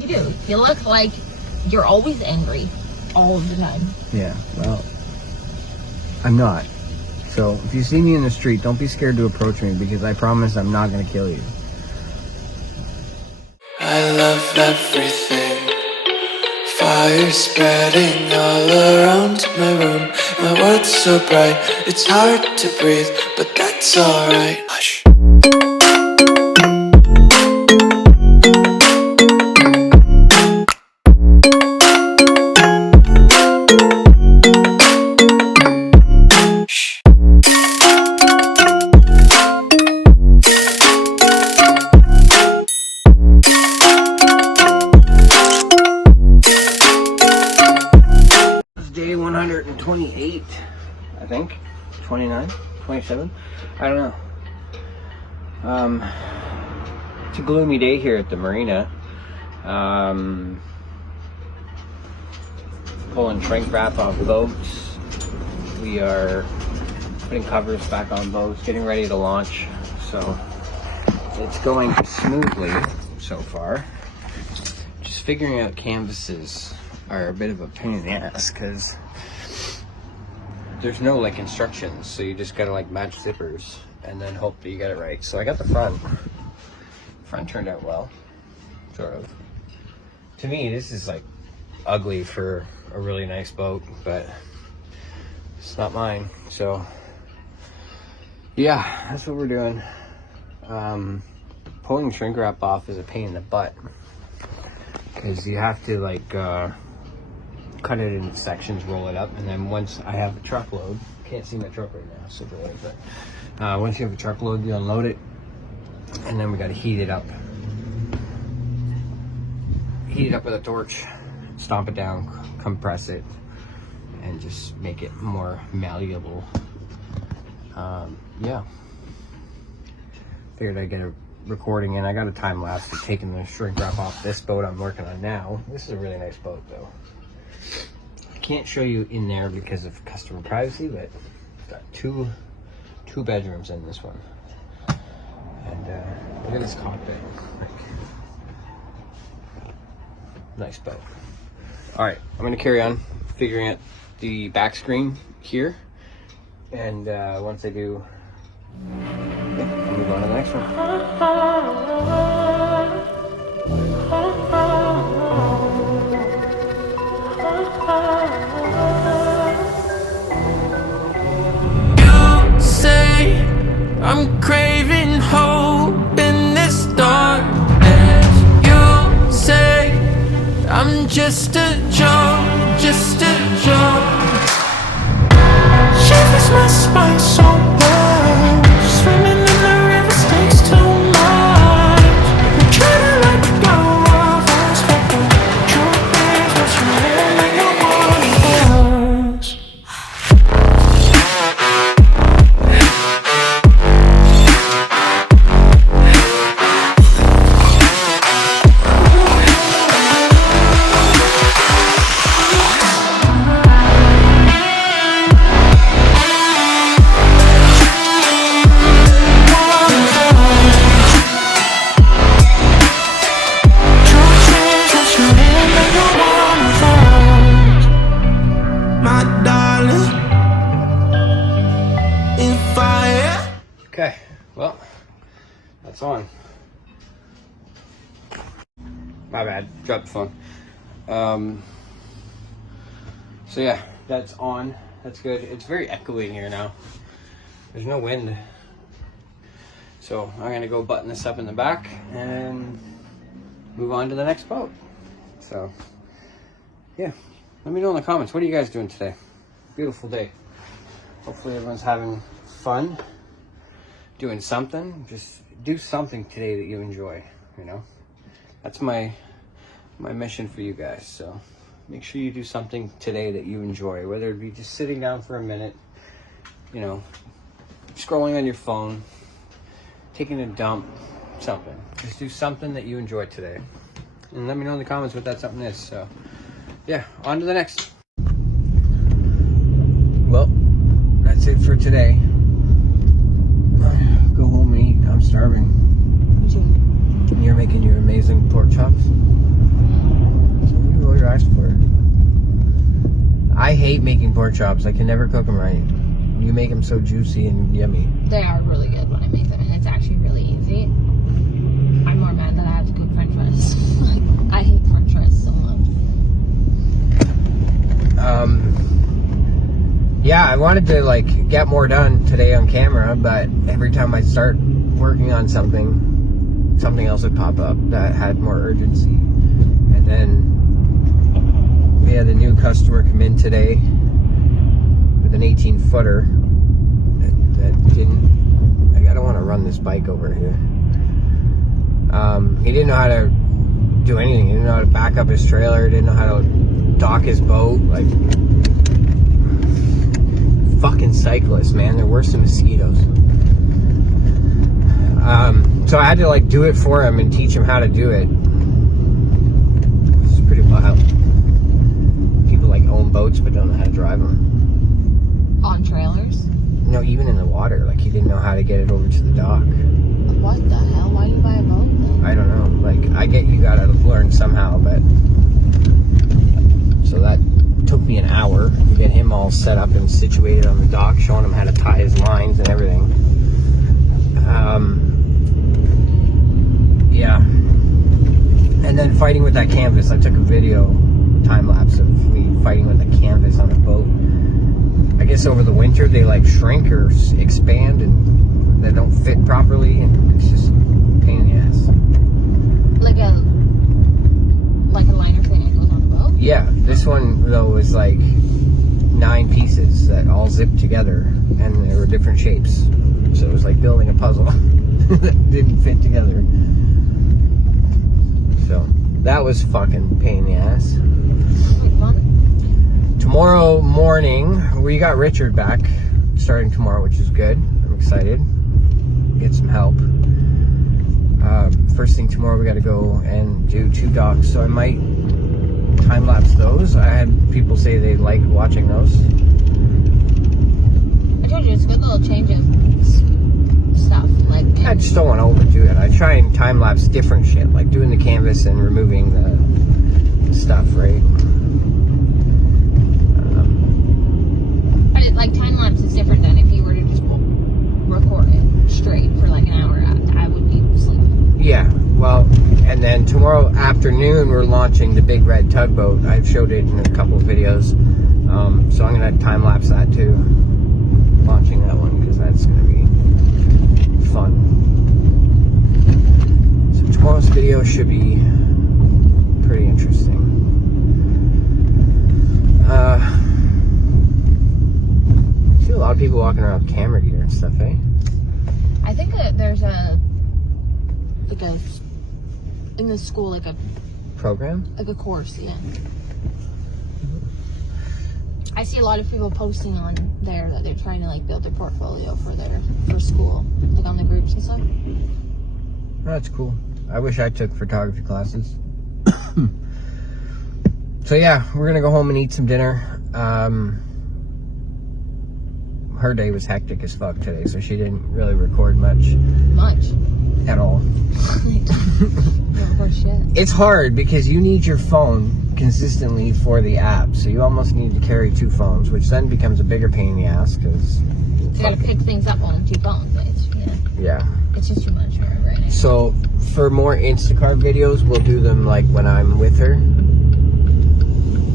You do. You look like you're always angry all of the time. Yeah, well, I'm not. So if you see me in the street, don't be scared to approach me, because I promise I'm not going to kill you. I love everything. Fire spreading all around my room. My world's so bright, it's hard to breathe, but that's alright. Hush. Day 128, I think. 29, 27, I don't know. It's a gloomy day here at the marina. Pulling shrink wrap off boats. We are putting covers back on boats, getting ready to launch. So it's going smoothly so far. Just figuring out canvases are a bit of a pain in the ass, because there's no like instructions, so you just gotta like match zippers and then hope that you get it right. So I got the front turned out well, sort of. To me, this is like ugly for a really nice boat, but it's not mine. So yeah, that's what we're doing. Pulling shrink wrap off is a pain in the butt, because you have to like cut it into sections, roll it up, and then once I have a truckload, can't see my truck right now, so delayed, but once you have a truckload, you unload it, and then we got to heat it up with a torch, stomp it down, compress it, and just make it more malleable. Yeah, figured I'd get a recording in. I got a time lapse of taking the shrink wrap off this boat I'm working on now. This is a really nice boat though. I can't show you in there because of customer privacy, but it's got two bedrooms in this one. And look at this cockpit. Nice boat. All right, I'm gonna carry on figuring out the back screen here, and once I do, I'll move on to the next one. I'm craving hope in this darkness. You say I'm just a joke, just a joke. Shivers my spine so well. Swimming in the river stakes too much. I'm trying to let go of us, but the truth is what you really want us. Okay, well, that's on. My bad, dropped the phone. So yeah, that's on. That's good. It's very echoey in here now. There's no wind. So I'm gonna go button this up in the back and move on to the next boat. So yeah, let me know in the comments, what are you guys doing today? Beautiful day. Hopefully everyone's having fun, doing something. Just do something today that you enjoy, you know? That's my mission for you guys. So make sure you do something today that you enjoy, whether it be just sitting down for a minute, you know, scrolling on your phone, taking a dump, something. Just do something that you enjoy today. And let me know in the comments what that something is. So yeah, on to the next. Well, that's it for today. Go home and eat. I'm starving. You're making your amazing pork chops. hate making pork chops. I can never cook them right. You make them so juicy and yummy. They are really good when I make them, and it's actually really easy. I'm more mad that I have to cook French fries. Like, I hate French fries so much. Yeah, I wanted to like get more done today on camera, but every time I start working on something else would pop up that had more urgency. And then we had a new customer come in today with an 18-footer that didn't, like, I don't want to run this bike over here. He didn't know how to do anything. He didn't know how to back up his trailer. He didn't know how to dock his boat. Like, fucking cyclists, man. They're worse than mosquitoes. So I had to like do it for him and teach him how to do it. It's pretty wild. People like own boats but don't know how to drive them. On trailers? No, even in the water. Like, he didn't know how to get it over to the dock. What the hell? Why do you buy a boat then? I don't know. Like, I get you gotta learn somehow, but... So that took me an hour to get him all set up and situated on the dock, showing him how to tie his lines and everything. Yeah. And then fighting with that canvas. I took a video time-lapse of me fighting with a canvas on a boat. I guess over the winter they like shrink or expand and they don't fit properly, and it's just a pain in the ass. Like a liner thing that goes on the boat? Yeah, this one though was like 9 pieces that all zipped together, and they were different shapes. So it was like building a puzzle that didn't fit together. So that was fucking pain in the ass. Like fun? Tomorrow morning, we got Richard back starting tomorrow, which is good. I'm excited. Get some help. First thing tomorrow, we got to go and do 2 docks, so I might time-lapse those. I had people say they like watching those. I told you, it's a good little change of stuff. Like, I just don't want to overdo it. I try and time-lapse different shit, like doing the canvas and removing the stuff, right? Like, time-lapse is different than if you were to just record it straight for like an hour. I would be sleeping. Yeah, well, and then tomorrow afternoon we're launching the big red tugboat. I've showed it in a couple of videos, so I'm gonna time lapse that too, launching that one, because that's gonna be fun. So tomorrow's video should be pretty interesting. I see a lot of people walking around with camera gear and stuff, eh? I think that there's in the school, like a program? Like a course, yeah. I see a lot of people posting on there that they're trying to like build their portfolio for school, like on the groups and stuff. Oh, that's cool. I wish I took photography classes. So yeah, we're gonna go home and eat some dinner. Her day was hectic as fuck today, so she didn't really record much at all. It's hard because you need your phone consistently for the app, so you almost need to carry 2 phones, which then becomes a bigger pain in the ass because you gotta pick things up on 2 phones, but it's just too much right now. So for more Instacart videos, we'll do them like when I'm with her.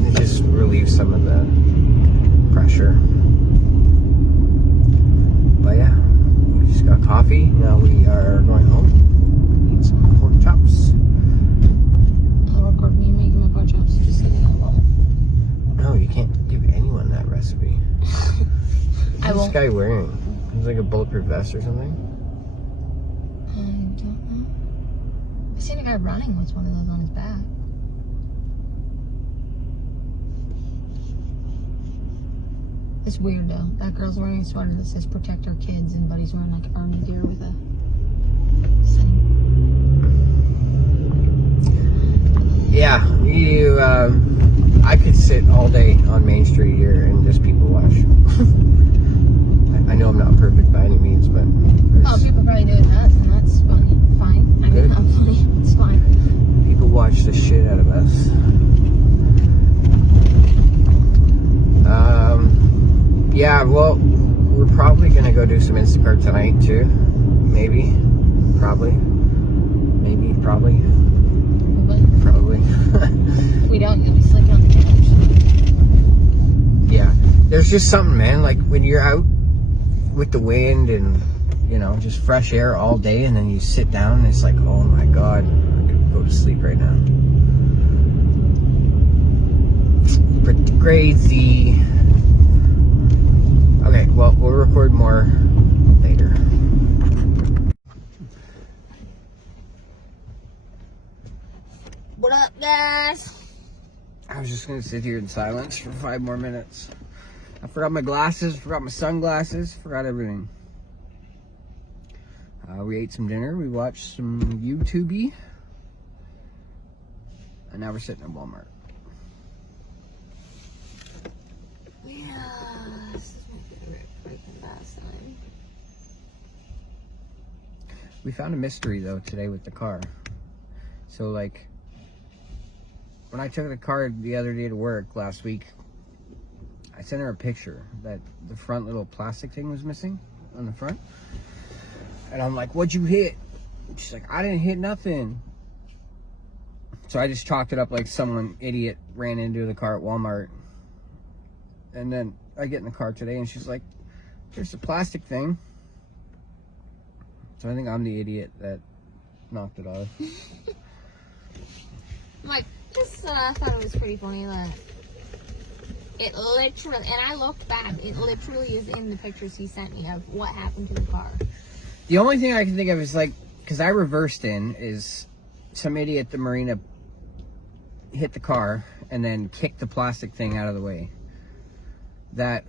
It just relieves some of the pressure. But yeah, we just got coffee. Now we are going home. Eat some pork chops. I'll record me making my pork chops just sitting in a bowl. No, you can't give anyone that recipe. What's this guy wearing? He's like a bulletproof vest or something? I don't know. I seen a guy running with one of those on his back. It's weird though. That girl's wearing a sweater that says protect our kids, and Buddy's wearing like army gear with a thing. Yeah, I could sit all day on Main Street here and just people watch. I know I'm not perfect by any means, but people probably do it to us, and that's funny. Fine. I mean, I'm funny. It's fine. People watch the shit out of us. well, we're probably gonna go do some Instacart tonight too. Maybe. Probably. Maybe. Probably. Probably. We don't usually sleep on the couch. Yeah. There's just something, man, like when you're out with the wind and, you know, just fresh air all day, and then you sit down and it's like, oh my God, I could go to sleep right now. Pretty crazy. Okay, well, we'll record more later. What up, guys? I was just gonna sit here in silence for 5 more minutes. I forgot my glasses, forgot my sunglasses, forgot everything. We ate some dinner, we watched some YouTube, and now we're sitting at Walmart. Yeah, this is my favorite freaking pastime. We found a mystery though today with the car. So like, when I took the car the other day to work last week, I sent her a picture that the front little plastic thing was missing on the front. And I'm like, what'd you hit? She's like, I didn't hit nothing. So I just chalked it up like someone idiot ran into the car at Walmart. And then I get in the car today and she's like, there's a plastic thing. So I think I'm the idiot that knocked it off. Like, just thought it was pretty funny that it literally, and I looked back, it literally is in the pictures he sent me of what happened to the car. The only thing I can think of is like, because I reversed in, is some idiot at the marina hit the car and then kicked the plastic thing out of the way. That,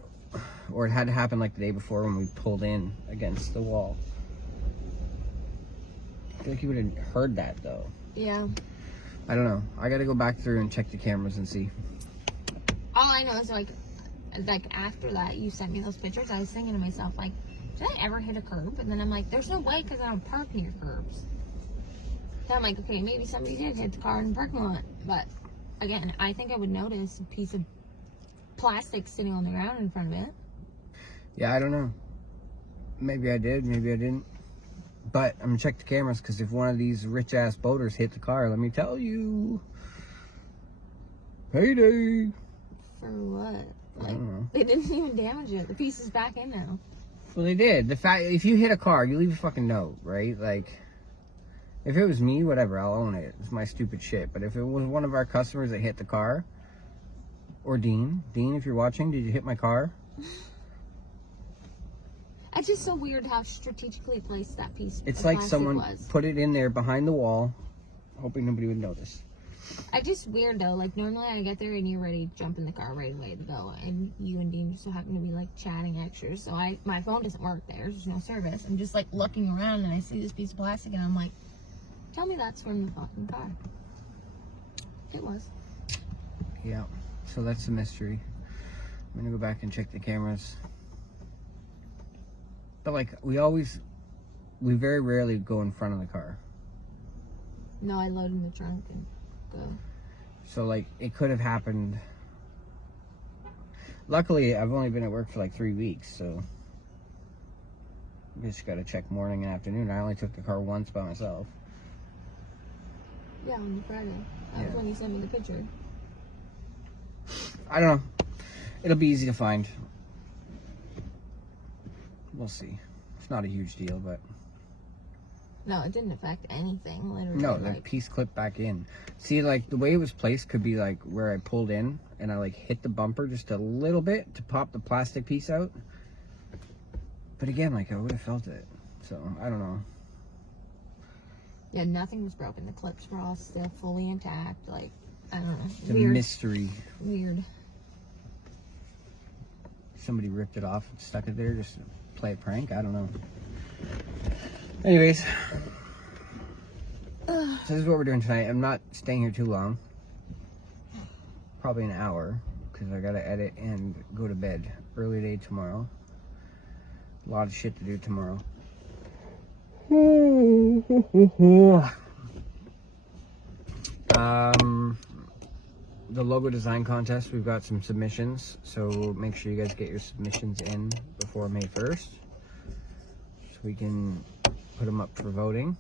or it had to happen like the day before when we pulled in against the wall. I feel like you would have heard that though. Yeah. I don't know. I gotta go back through and check the cameras and see. All I know is like after that you sent me those pictures, I was thinking to myself, like, did I ever hit a curb? And then I'm like, there's no way because I don't park near curbs. So I'm like, okay, maybe somebody did hit the car in the parking lot. But again, I think I would notice a piece of plastic sitting on the ground in front of it. Yeah, I don't know. Maybe I did, maybe I didn't. But I'm gonna check the cameras because if one of these rich ass boaters hit the car, let me tell you, payday. For what? I don't know. They didn't even damage it. The piece is back in now. Well, they did. The fact, if you hit a car, you leave a fucking note, right? Like, if it was me, whatever, I'll own it. It's my stupid shit. But if it was one of our customers that hit the car, or Dean, if you're watching, did you hit my car? It's just so weird how strategically placed that piece It's of like plastic someone was. put it in there behind the wall, hoping nobody would notice. It's just weird though. Like normally I get there and you're ready to jump in the car right away to go, and you and Dean just so happen to be like chatting extras. So my phone doesn't work there. There's no service. I'm just like looking around and I see this piece of plastic and I'm like, tell me that's from the fucking car. It was. Yeah. So that's the mystery. I'm gonna go back and check the cameras. But like we very rarely go in front of the car. No, I load in the trunk and go. So like it could have happened. Luckily, I've only been at work for like 3 weeks, so I just gotta check morning and afternoon. I only took the car once by myself. Yeah, on Friday. That's when you sent me the picture. I don't know. It'll be easy to find. We'll see. It's not a huge deal, but No, it didn't affect anything. Literally. no, the piece clipped back in. See, like the way it was placed could be like where I pulled in and I like hit the bumper just a little bit to pop the plastic piece out. But again, like I would have felt it. So I don't know. Yeah, nothing was broken. The clips were all still fully intact. Like, I don't know. It's a Weird. mystery. Weird. Somebody ripped it off and stuck it there just to play a prank. I don't know. Anyways, so this is what we're doing tonight. I'm not staying here too long. Probably an hour because I gotta edit and go to bed. Early day tomorrow. A lot of shit to do tomorrow. The the logo design contest, we've got some submissions, so make sure you guys get your submissions in before May 1st, so we can put them up for voting.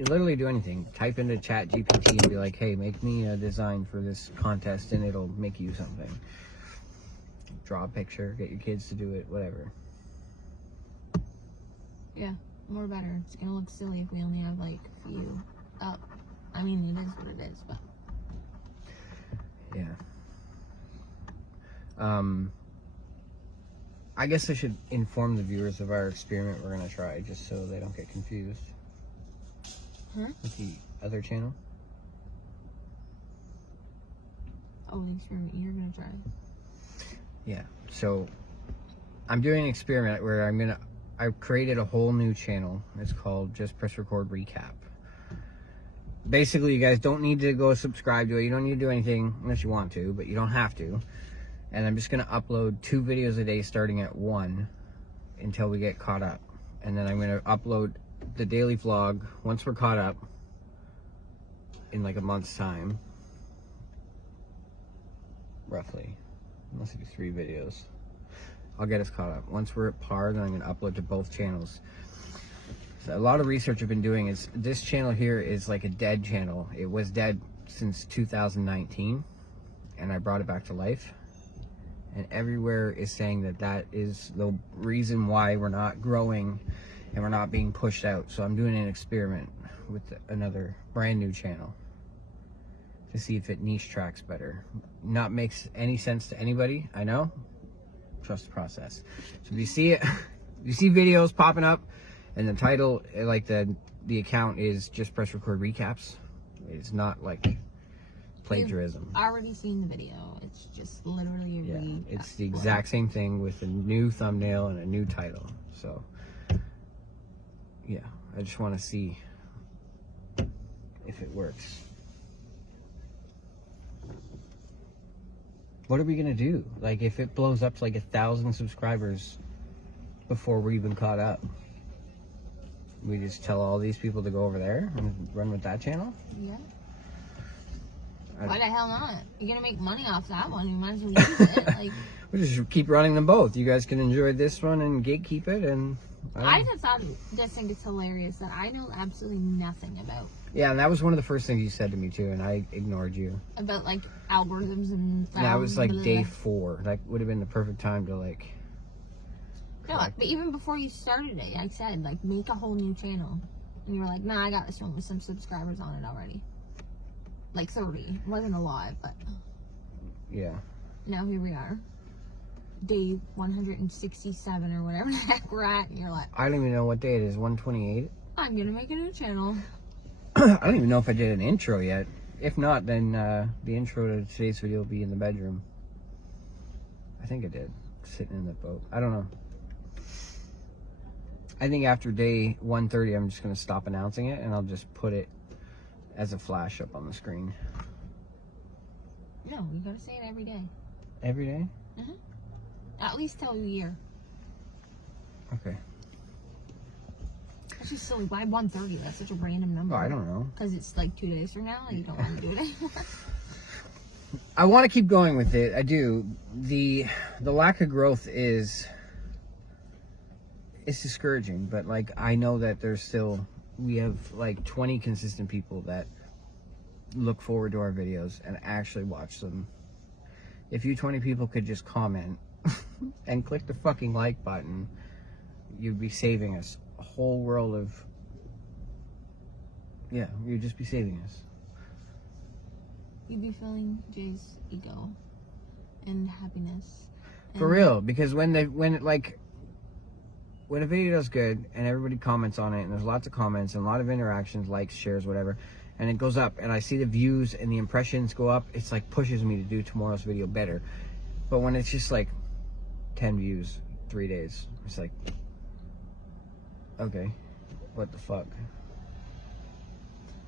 You literally do anything. Type into Chat GPT and be like, hey, make me a design for this contest, and it'll make you something. Draw a picture, get your kids to do it, whatever. Yeah, more better. It's gonna look silly if we only have like a few up. I mean, it is what it is, but yeah. I guess I should inform the viewers of our experiment we're gonna try, just so they don't get confused. Huh? With the other channel. Oh, the experiment you're gonna try. Yeah. So I'm doing an experiment where I've created a whole new channel. It's called Just Press Record Recap. Basically, you guys don't need to go subscribe to it. You don't need to do anything unless you want to, but you don't have to. And I'm just going to upload 2 videos a day starting at 1 until we get caught up. And then I'm going to upload the daily vlog once we're caught up in like a month's time. Roughly. Unless I do 3 videos. I'll get us caught up. Once we're at par, then I'm going to upload to both channels. So a lot of research I've been doing is this channel here is like a dead channel. It was dead since 2019, and I brought it back to life. And everywhere is saying that that is the reason why we're not growing and we're not being pushed out. So I'm doing an experiment with another brand new channel to see if it niche tracks better. Not makes any sense to anybody, I know. Trust the process. So if you see it, you see videos popping up, and the title, like the account is Just Press Record Recaps. It's not like plagiarism. You've already seen the video. It's just literally a it's the exact same thing with a new thumbnail and a new title. So yeah, I just want to see if it works. What are we gonna do? Like, if it blows up to like 1,000 subscribers before we're even caught up, we just tell all these people to go over there and run with that channel? Yeah. Why the hell not? You're gonna make money off that one. You might as well use it. Like, we just keep running them both. You guys can enjoy this one and gatekeep it, and I just think it's hilarious that I know absolutely nothing about. Yeah, and that was one of the first things you said to me too, and I ignored you. About like algorithms and. That was like day 4. That would have been the perfect time to like. No, but even before you started it, I said like make a whole new channel, and you were like, "Nah, I got this one with some subscribers on it already." Like 30. It wasn't a lot, but. Yeah. Now here we are. Day 167 or whatever the heck we're at, and you're like, I don't even know what day it is. 128. I'm gonna make a new channel. I don't even know if I did an intro yet. If not, then the intro to today's video will be in the bedroom. I think I did. Sitting in the boat. I don't know. I think after day 130, I'm just going to stop announcing it, and I'll just put it as a flash up on the screen. No, you gotta say it every day. Every day? Mm-hmm. At least till a year. Okay. That's just silly. Why 130? That's such a random number. Oh, I don't know. Because it's like 2 days from now and you don't want to do it anymore. I want to keep going with it. I do. The lack of growth is discouraging, but like I know that we have like 20 consistent people that look forward to our videos and actually watch them. If you 20 people could just comment and click the fucking like button, you'd be saving us a whole world of, yeah, you'd just be saving us. You'd be filling Jay's ego and happiness. For real, because when a video does good and everybody comments on it and there's lots of comments and a lot of interactions, likes, shares, whatever, and it goes up and I see the views and the impressions go up, it's like pushes me to do tomorrow's video better. But when it's just like 10 views, 3 days, it's like, okay, what the fuck?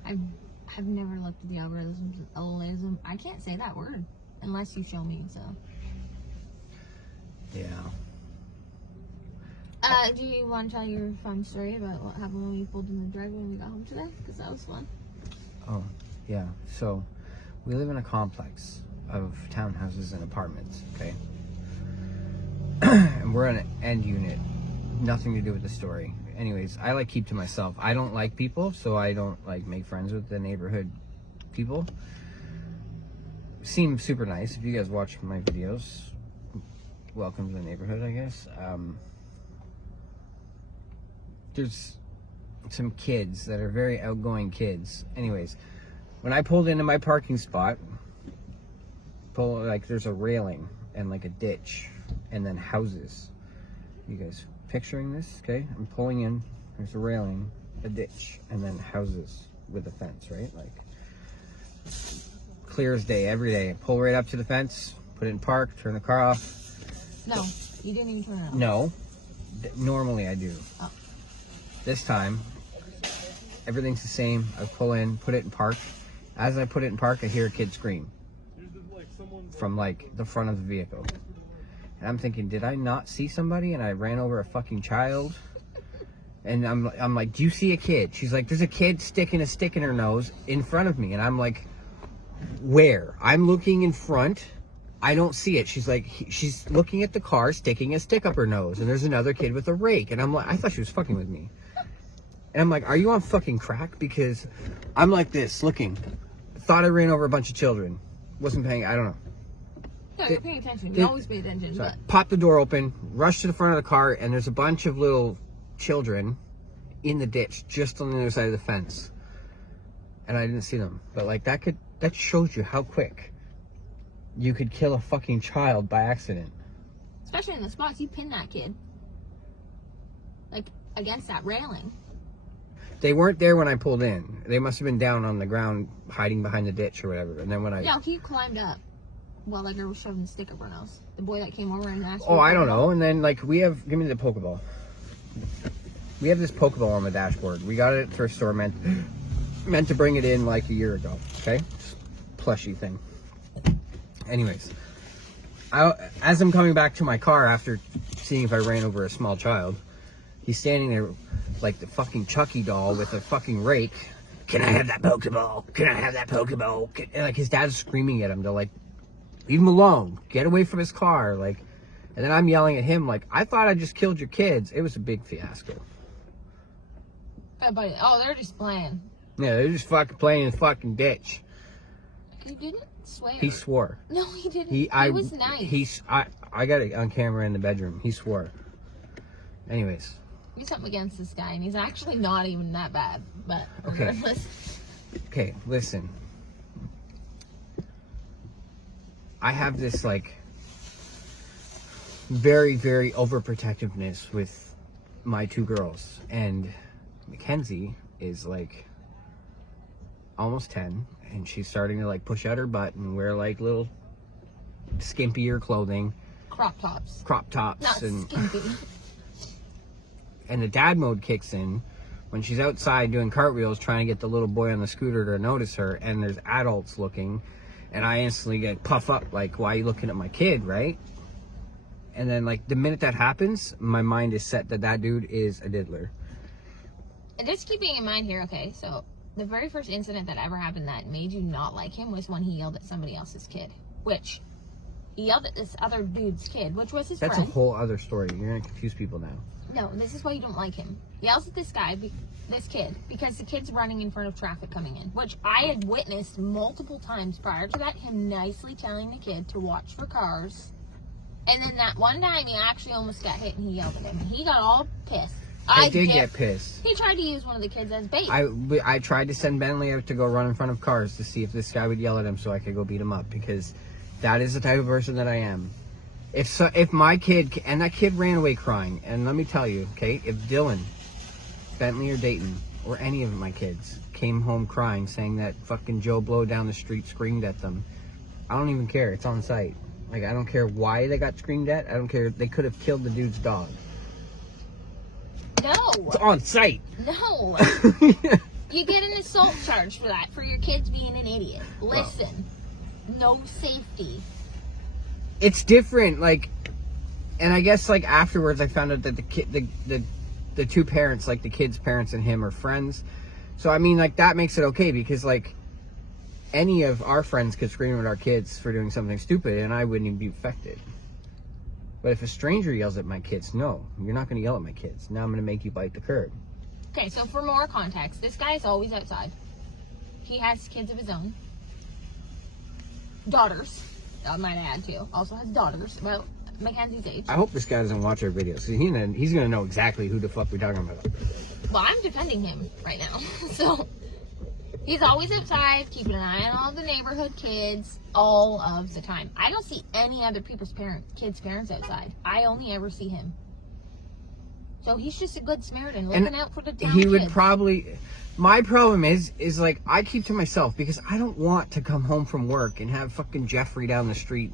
I've never looked at the algorithm. I can't say that word unless you show me, so. Yeah. Do you want to tell your fun story about what happened when we pulled in the driveway when we got home today? Because that was fun. Oh, yeah. So, We live in a complex of townhouses and apartments, okay? And we're on an end unit. Nothing to do with the story. Anyways, I like keep to myself. I don't like people, so I don't like make friends with the neighborhood people. Seem super nice. If you guys watch my videos, welcome to the neighborhood, I guess. There's some kids that are very outgoing kids. Anyways, when I pulled into my parking spot, there's a railing and like a ditch and then houses. You guys picturing this? Okay, I'm pulling in, there's a railing, a ditch, and then houses with a fence, right? Like clear as day every day. I pull right up to the fence, put it in park, turn the car off. No, you didn't even turn it off. No, normally I do. Oh. This time everything's the same. I pull in, put it in park. As I put it in park, I hear a kid scream from like the front of the vehicle. And I'm thinking, did I not see somebody? And I ran over a fucking child. And I'm like, do you see a kid? She's like, there's a kid sticking a stick in her nose in front of me. And I'm like, where? I'm looking in front. I don't see it. She's like, she's looking at the car, sticking a stick up her nose. And there's another kid with a rake. And I'm like, I thought she was fucking with me. And I'm like, are you on fucking crack? Because I'm like this, looking. Thought I ran over a bunch of children. Wasn't paying, I don't know. No, you're paying attention. You always pay attention. So I But pop the door open, rush to the front of the car, and there's a bunch of little children in the ditch just on the other side of the fence. And I didn't see them. But like that shows you how quick you could kill a fucking child by accident. especially in the spots, you pin that kid. Like, against that railing. They weren't there when I pulled in. They must have been down on the ground hiding behind the ditch or whatever. And then when I... Yeah, he climbed up while that girl was shoving the stick up her nose. The boy that came over and asked Oh, I don't know. And then, like, we have... Give me the Pokeball. We have this Pokeball on the dashboard. We got it at the thrift store, meant to bring it in, like, a year ago. Okay? Plushy thing. Anyways. As I'm coming back to my car after seeing if I ran over a small child, he's standing there like the fucking Chucky doll with a fucking rake. Can I have that Pokeball? Can I have that Pokeball? And like his dad's screaming at him to like, leave him alone. Get away from his car. Like, and then I'm yelling at him like, I thought I just killed your kids. It was a big fiasco. Oh, they're just playing. Yeah, they're just fucking playing in the fucking ditch. He didn't swear. He swore. No, he didn't. He was nice. I got it on camera in the bedroom. He swore. Anyways. He's something against this guy, and he's actually not even that bad. But regardless. Okay, listen. I have this like very, very overprotectiveness with my two girls, and Mackenzie is like almost 10, and she's starting to like push out her butt and wear like little skimpier clothing, crop tops, not and skimpy. And the dad mode kicks in when she's outside doing cartwheels trying to get the little boy on the scooter to notice her, and there's adults looking, and I instantly get puff up like, why are you looking at my kid, right? And then like the minute that happens, my mind is set that dude is a diddler. And just keeping in mind here, okay, so the very first incident that ever happened that made you not like him was when he yelled at somebody else's kid, which he yelled at this other dude's kid, which was his friend. That's a whole other story. You're gonna confuse people now. No, this is why you don't like him. He yells at this guy, this kid, because the kid's running in front of traffic coming in, which I had witnessed multiple times prior to that, him nicely telling the kid to watch for cars. And then that one time he actually almost got hit and he yelled at him. He got all pissed. I did get pissed. He tried to use one of the kids as bait. I tried to send Bentley out to go run in front of cars to see if this guy would yell at him so I could go beat him up, because that is the type of person that I am. If my kid, and that kid ran away crying, and let me tell you, okay, if Dylan, Bentley or Dayton, or any of my kids came home crying saying that fucking Joe Blow down the street screamed at them, I don't even care. It's on site. Like, I don't care why they got screamed at. I don't care. They could have killed the dude's dog. No. It's on site. No. You get an assault charge for that, for your kids being an idiot. Listen, no safety. It's different, like, and I guess like afterwards I found out that the two parents, like the kid's parents and him, are friends. So I mean, like, that makes it okay, because like any of our friends could scream at our kids for doing something stupid and I wouldn't even be affected. But if a stranger yells at my kids, no, you're not going to yell at my kids. Now I'm going to make you bite the curb. Okay, so for more context, this guy is always outside. He has kids of his own. Daughters, I might add too. Also has daughters, about Mackenzie's age. I hope this guy doesn't watch our videos. Cause he's going to know exactly who the fuck we're talking about. Well, I'm defending him right now. So, he's always outside, keeping an eye on all the neighborhood kids all of the time. I don't see any other people's kids' parents outside. I only ever see him. So he's just a good Samaritan, looking out for the damn He would kids. probably... My problem is like, I keep to myself because I don't want to come home from work and have fucking Jeffrey down the street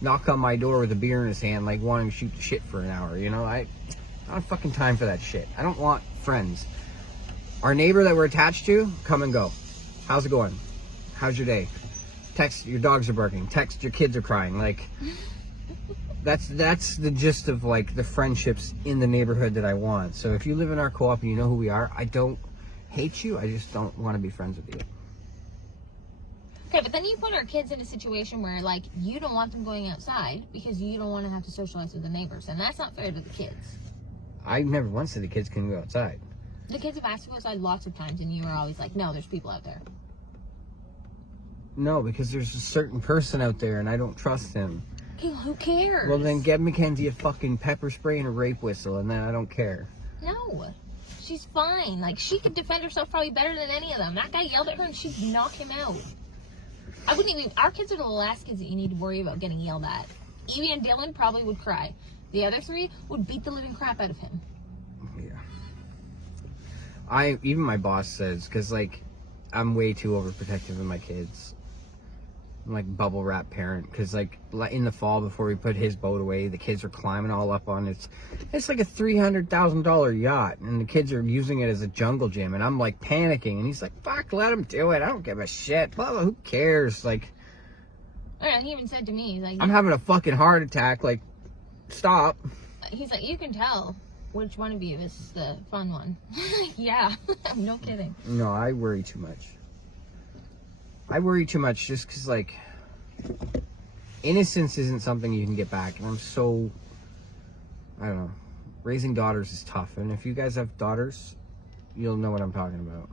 knock on my door with a beer in his hand, like wanting to shoot the shit for an hour, you know? I don't have fucking time for that shit. I don't want friends. Our neighbor that we're attached to, come and go. How's it going? How's your day? Text, your dogs are barking. Text, your kids are crying. Like, that's the gist of like the friendships in the neighborhood that I want. So if you live in our co-op and you know who we are, I don't hate you. I just don't want to be friends with you. Okay, but then you put our kids in a situation where, like, you don't want them going outside because you don't want to have to socialize with the neighbors, and that's not fair to the kids. I never once said the kids can go outside. The kids have asked to go outside lots of times, and you are always like, no, there's people out there. No, because there's a certain person out there, and I don't trust him. Okay, who cares? Well, then get Mackenzie a fucking pepper spray and a rape whistle, and then I don't care. No. She's fine. Like, she could defend herself probably better than any of them. That guy yelled at her, and she'd knock him out. I wouldn't even... Our kids are the last kids that you need to worry about getting yelled at. Evie and Dylan probably would cry. The other three would beat the living crap out of him. Yeah. Even my boss says, because, like, I'm way too overprotective of my kids. I'm like bubble wrap parent, because like in the fall before we put his boat away, the kids are climbing all up on it. It's like a $300,000 yacht, and the kids are using it as a jungle gym, and I'm like panicking, and he's like, "Fuck, let him do it. I don't give a shit. Blah, blah, who cares?" Like, And he even said to me, he's like, I'm having a fucking heart attack. Like, stop. he's like, you can tell which one of you is the fun one. Yeah, no kidding. No, I worry too much. I worry too much just because, like, innocence isn't something you can get back. And I'm so, I don't know. Raising daughters is tough. And if you guys have daughters, you'll know what I'm talking about.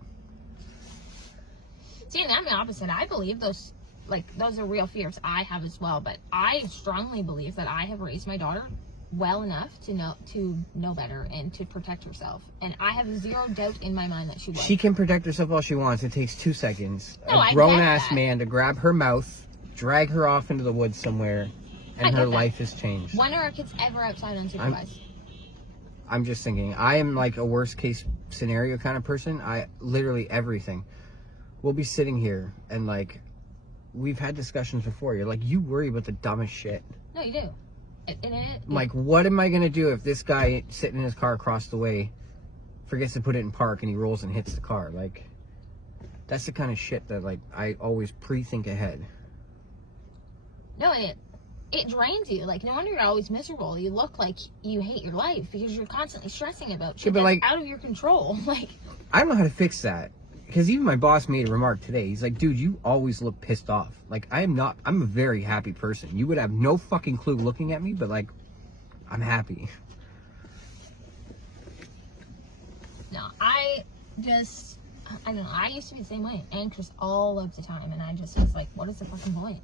See, and I'm the opposite. I believe those are real fears I have as well. But I strongly believe that I have raised my daughter well enough to know better and to protect herself. And I have zero doubt in my mind that she will. She can protect herself all she wants. It takes 2 seconds. No, I a grown get ass that. man to grab her mouth, drag her off into the woods somewhere, I and get her that. life has changed. When are our kids ever outside unsupervised? I'm just thinking, I am like a worst case scenario kind of person. I literally everything. We'll be sitting here and like, we've had discussions before. You're like, you worry about the dumbest shit. No, you do. Like, what am I going to do if this guy sitting in his car across the way forgets to put it in park and he rolls and hits the car? Like, that's the kind of shit that, like, I always pre-think ahead. No, it drains you. Like, no wonder you're always miserable. You look like you hate your life because you're constantly stressing about shit but, that's like, out of your control. Like, I don't know how to fix that. Because even my boss made a remark today. He's like, dude, you always look pissed off. Like, I'm a very happy person. You would have no fucking clue looking at me, but, like, I'm happy. no, I don't know. I used to be the same way. Anxious all of the time. And I just was like, what is the fucking point?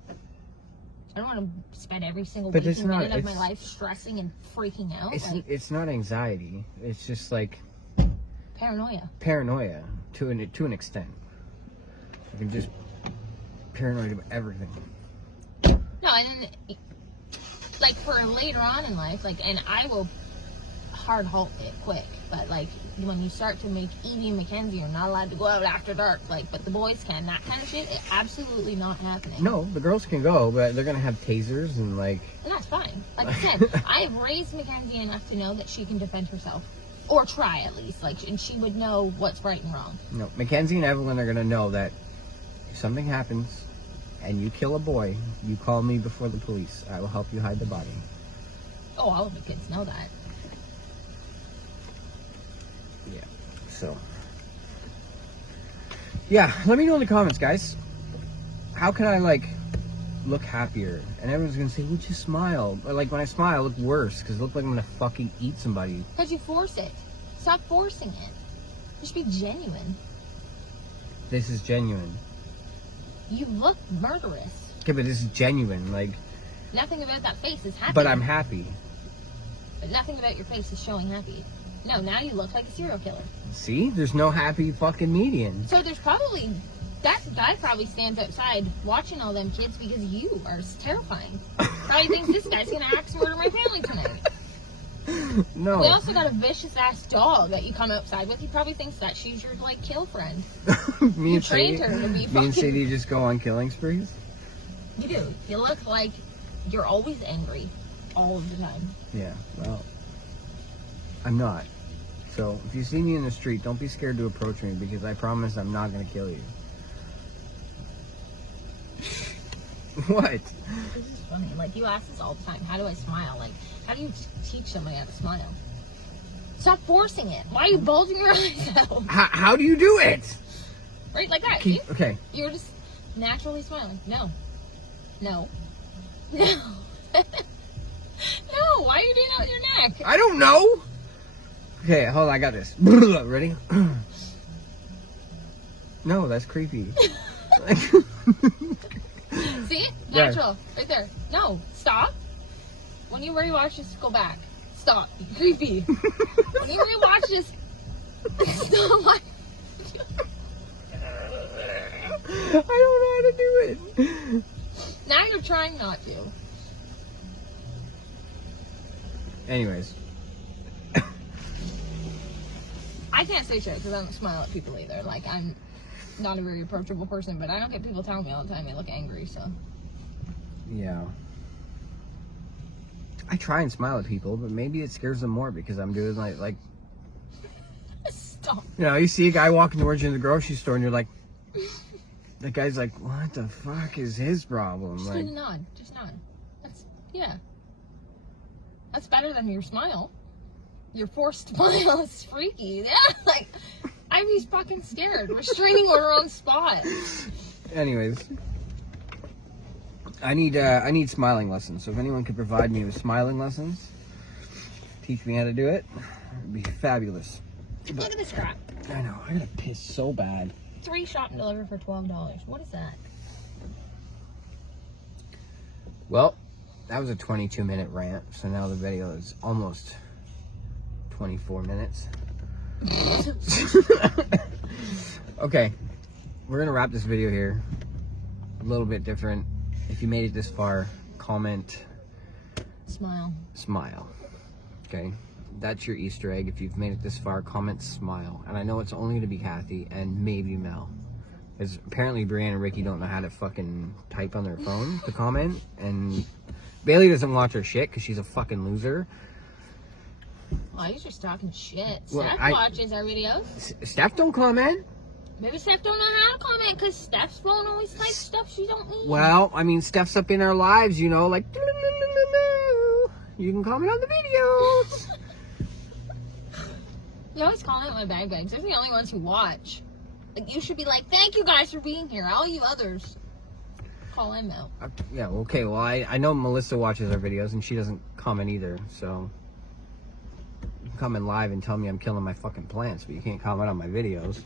I don't want to spend every single waking minute of my life stressing and freaking out. It's not anxiety. It's just, like... Paranoia. Paranoia. To an extent. I can just paranoid about everything. No, and then, like, for later on in life, like, and I will hard halt it quick, but, like, when you start to make Evie and Mackenzie are not allowed to go out after dark, like, but the boys can, that kind of shit, absolutely not happening. No, the girls can go, but they're gonna have tasers and, like... And that's fine. Like I said, I have raised Mackenzie enough to know that she can defend herself. Or try, at least. Like, and she would know what's right and wrong. No, Mackenzie and Evelyn are gonna know that if something happens and you kill a boy, you call me before the police. I will help you hide the body. Oh, all of the kids know that. Yeah, so... Yeah, let me know in the comments, guys. how can I like look happier? And everyone's gonna say, "Would you smile?" But like when I smile, I look worse because it looks like I'm gonna fucking eat somebody. Because you force it. Stop forcing it. Just be genuine. This is genuine. You look murderous. Okay, but this is genuine. Like, Nothing about that face is happy. but I'm happy. But nothing about your face is showing happy. No, now you look like a serial killer. See, there's no happy fucking median. So there's probably, that guy probably stands outside watching all them kids because you are terrifying. Probably thinks this guy's gonna axe murder my family tonight. No. We also got a vicious ass dog that you come outside with. He probably thinks that she's your like kill friend. Me You and trained Sadie, her to be me and fucking. Sadie just go on killing sprees. You do. You look like you're always angry, all of the time. Yeah, well, I'm not. So if you see me in the street, don't be scared to approach me because I promise I'm not gonna kill you. What? This is funny. Like you ask this all the time. How do I smile? Like, how do you teach somebody how to smile? Stop forcing it. Why are you bulging your eyes out? How do you do it? Right, like that. See? Okay. You're just naturally smiling. No. No. No. No. Why are you doing that with your neck? I don't know. Okay, hold on. I got this. Ready? No, that's creepy. See? Natural. Right there. No. Stop. When you rewatch this, go back. Stop. Creepy. When you rewatch this, stop. I don't know how to do it. Now you're trying not to. Anyways. I can't say shit because I don't smile at people either. Like, I'm not a very approachable person, but I don't get people telling me all the time they look angry, so. Yeah. I try and smile at people, but maybe it scares them more because I'm doing like Stop. you know, you see a guy walking towards you in the grocery store and you're like, the guy's like, what the fuck is his problem? Just Like, do the nod. Just nod. Yeah. That's better than your smile. Your forced smile is freaky. Yeah, like, I'd be fucking scared. Restraining order on spot. anyways, I need smiling lessons. So if anyone could provide me with smiling lessons, teach me how to do it, it'd be fabulous. Look at this crap. I know, I gotta piss so bad. 3 shop and deliver for $12. What is that? Well, that was a 22-minute rant, so now the video is almost 24 minutes. Okay, we're gonna wrap this video here. A little bit different. If you made it this far, comment, smile. Okay, that's your Easter egg. If you've made it this far, comment smile. And I know it's only to be Kathy and maybe Mel, because apparently Brianna and Ricky don't know how to fucking type on their phone to comment, and Bailey doesn't watch her shit because she's a fucking loser. Oh, you're just talking shit. Well, Steph watches our videos. Steph don't comment. Maybe Steph don't know how to comment because Steph's phone always types stuff she don't need. Well, I mean, Steph's up in our lives, you know, like, you can comment on the videos. You always comment on my bag bags. They're the only ones who watch. Like, you should be like, thank you guys for being here. All you others, call them out. Yeah, okay, well, I know Melissa watches our videos and she doesn't comment either, so you can comment live and tell me I'm killing my fucking plants, but you can't comment on my videos.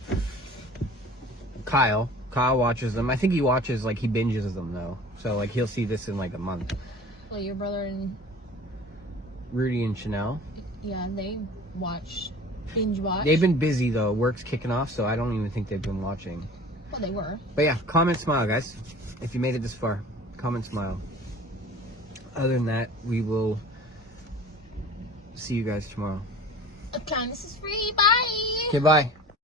Kyle watches them. I think he watches, like, he binges them, though. So, like, he'll see this in, like, a month. Well, your brother and Rudy and Chanel. yeah, they binge watch. They've been busy, though. Work's kicking off, so I don't even think they've been watching. Well, they were. But yeah, comment, smile, guys. If you made it this far, comment, smile. Other than that, we will see you guys tomorrow. Kindness is free. Bye. Okay, bye.